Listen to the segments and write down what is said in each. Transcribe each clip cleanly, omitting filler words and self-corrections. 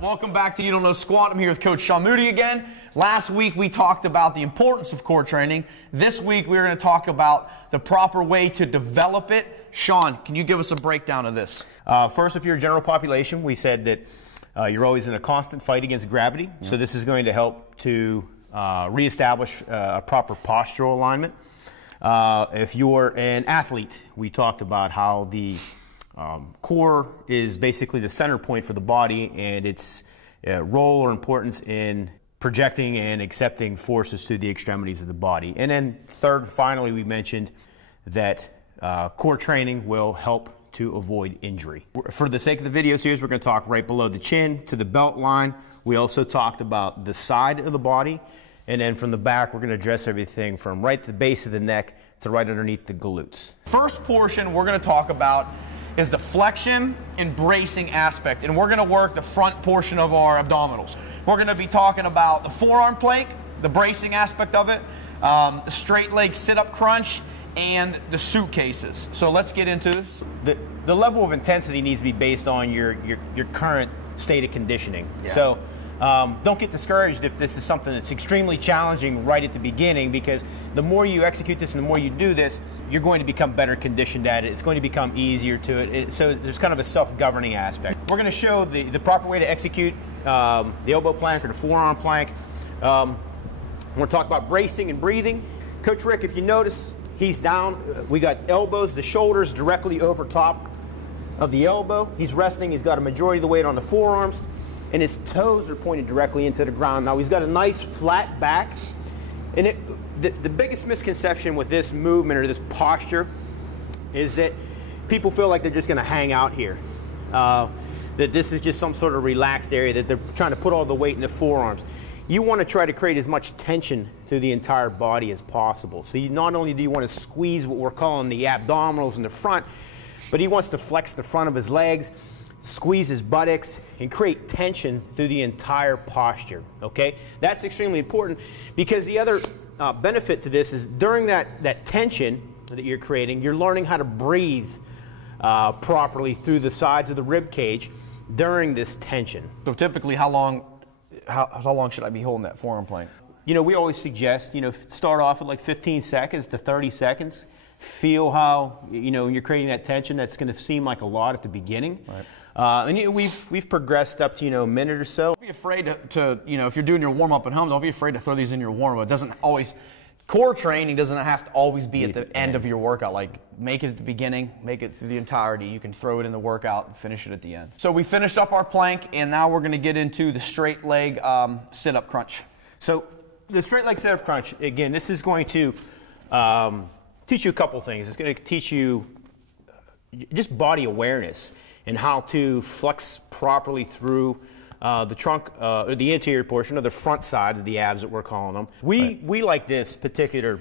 Welcome back to You Don't Know Squat. I'm here with Coach Shawn Moody again. Last week we talked about the importance of core training. This week we're going to talk about the proper way to develop it. Shawn, can you give us a breakdown of this? First, if you're a general population, we said that you're always in a constant fight against gravity. So this is going to help to reestablish a proper postural alignment. If you're an athlete, we talked about how the core is basically the center point for the body and its role or importance in projecting and accepting forces to the extremities of the body. And then third, finally, we mentioned that core training will help to avoid injury. For the sake of the video series, we're going to talk right below the chin to the belt line. We also talked about the side of the body, and then from the back, we're going to address everything from right to the base of the neck to right underneath the glutes. First portion we're going to talk about is the flexion and bracing aspect, and we're going to work the front portion of our abdominals. We're going to be talking about the forearm plank, the bracing aspect of it, the straight leg sit-up crunch, and the suitcases. So let's get into this. The level of intensity needs to be based on your current state of conditioning. Yeah. So don't get discouraged if this is something that's extremely challenging right at the beginning, because the more you execute this and the more you do this, you're going to become better conditioned at it. It's going to become easier to it. So there's kind of a self-governing aspect. We're going to show the proper way to execute the elbow plank or the forearm plank. We're going to talk about bracing and breathing. Coach Rick, if you notice, he's down. We got elbows, the shoulders directly over top of the elbow. He's resting. He's got a majority of the weight on the forearms, and his toes are pointed directly into the ground. Now he's got a nice flat back, and the biggest misconception with this movement or this posture is that people feel like they're just going to hang out here, that this is just some sort of relaxed area, that they're trying to put all the weight in the forearms. You want to try to create as much tension through the entire body as possible. So not only do you want to squeeze what we're calling the abdominals in the front, but he wants to flex the front of his legs, squeeze his buttocks, and create tension through the entire posture, okay? That's extremely important, because the other benefit to this is during that tension that you're creating, you're learning how to breathe properly through the sides of the rib cage during this tension. So typically, how long should I be holding that forearm plank? You know, we always suggest, start off at like 15 seconds to 30 seconds. Feel how, when you're creating that tension, that's going to seem like a lot at the beginning. Right. And we've progressed up to, a minute or so. Don't be afraid to if you're doing your warm-up at home, don't be afraid to throw these in your warm-up. It doesn't always, core training doesn't have to always be at the end of your workout. Like, make it at the beginning, make it through the entirety. You can throw it in the workout and finish it at the end. So we finished up our plank, and now we're going to get into the straight leg sit-up crunch. So the straight leg sit-up crunch, again, this is going to teach you a couple things. It's going to teach you just body awareness and how to flex properly through the trunk, or the anterior portion, or the front side of the abs that we're calling them. We like this particular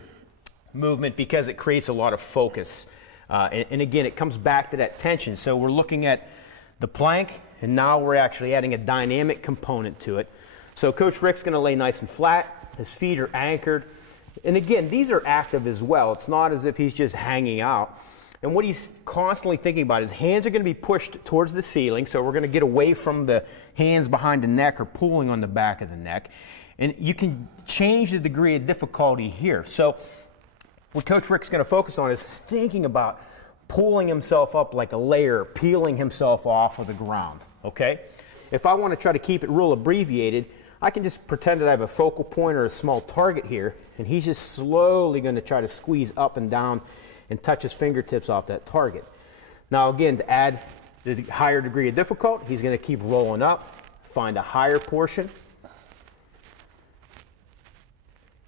movement because it creates a lot of focus. And again, it comes back to that tension. So we're looking at the plank, and now we're actually adding a dynamic component to it. So Coach Rick's going to lay nice and flat. His feet are anchored. And again, these are active as well. It's not as if he's just hanging out. And what he's constantly thinking about, his hands are going to be pushed towards the ceiling, so we're going to get away from the hands behind the neck or pulling on the back of the neck. And you can change the degree of difficulty here. So what Coach Rick's going to focus on is thinking about pulling himself up like a layer, peeling himself off of the ground, okay? If I want to try to keep it real abbreviated, I can just pretend that I have a focal point or a small target here, and he's just slowly going to try to squeeze up and down and touch his fingertips off that target. Now again, to add the higher degree of difficulty, he's going to keep rolling up, find a higher portion,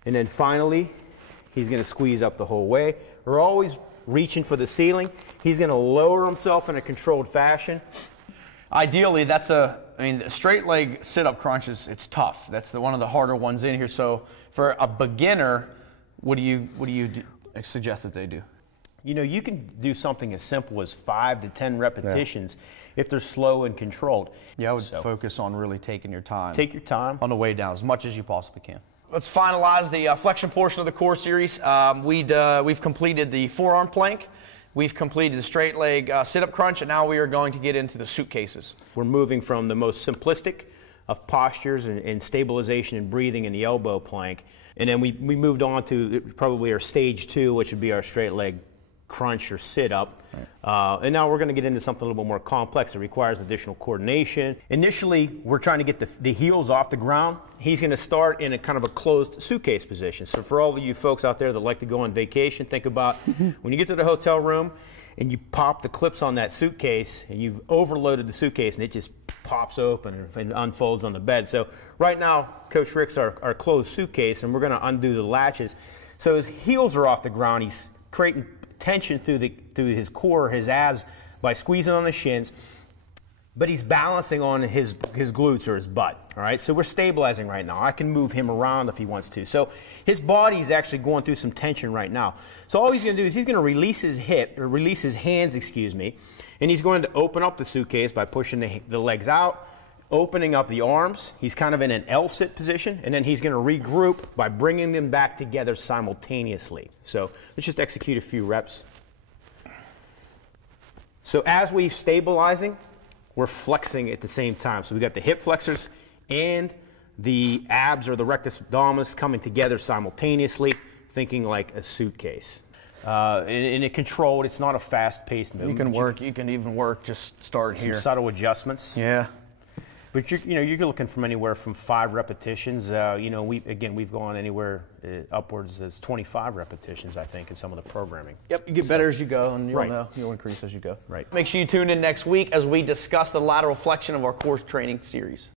and then finally, he's going to squeeze up the whole way. We're always reaching for the ceiling. He's going to lower himself in a controlled fashion. Ideally, the straight leg sit-up crunches, it's tough. That's one of the harder ones in here. So for a beginner, what do you suggest that they do? You can do something as simple as 5 to 10 repetitions if they're slow and controlled. Yeah, I would focus on really taking your time. Take your time. On the way down as much as you possibly can. Let's finalize the flexion portion of the core series. We've completed the forearm plank. We've completed the straight leg sit-up crunch, and now we are going to get into the suitcases. We're moving from the most simplistic of postures and stabilization and breathing in the elbow plank. And then we moved on to probably our stage 2, which would be our straight leg crunch or sit up. Right. And now we're going to get into something a little bit more complex. It requires additional coordination. Initially, we're trying to get the heels off the ground. He's going to start in a kind of a closed suitcase position. So for all of you folks out there that like to go on vacation, think about when you get to the hotel room and you pop the clips on that suitcase and you've overloaded the suitcase and it just pops open and unfolds on the bed. So right now, Coach Rick's our closed suitcase, and we're going to undo the latches. So his heels are off the ground. He's creating tension through his core, his abs, by squeezing on the shins, but he's balancing on his glutes or his butt. All right, so we're stabilizing right now. I can move him around if he wants to. So his body's actually going through some tension right now. So all he's going to do is he's going to release his hands, excuse me, and he's going to open up the suitcase by pushing the legs out, opening up the arms. He's kind of in an L-sit position, and then he's going to regroup by bringing them back together simultaneously. So let's just execute a few reps. So as we're stabilizing, we're flexing at the same time. So we got the hip flexors and the abs or the rectus abdominis coming together simultaneously, thinking like a suitcase. And it controlled. It's not a fast-paced movement. You can even work. Just start here. Some subtle adjustments. Yeah. But you're looking from anywhere from 5 repetitions. We've gone anywhere upwards as 25 repetitions, I think, in some of the programming. Yep, you get better as you go, and you'll increase as you go. Right. Make sure you tune in next week as we discuss the lateral flexion of our core training series.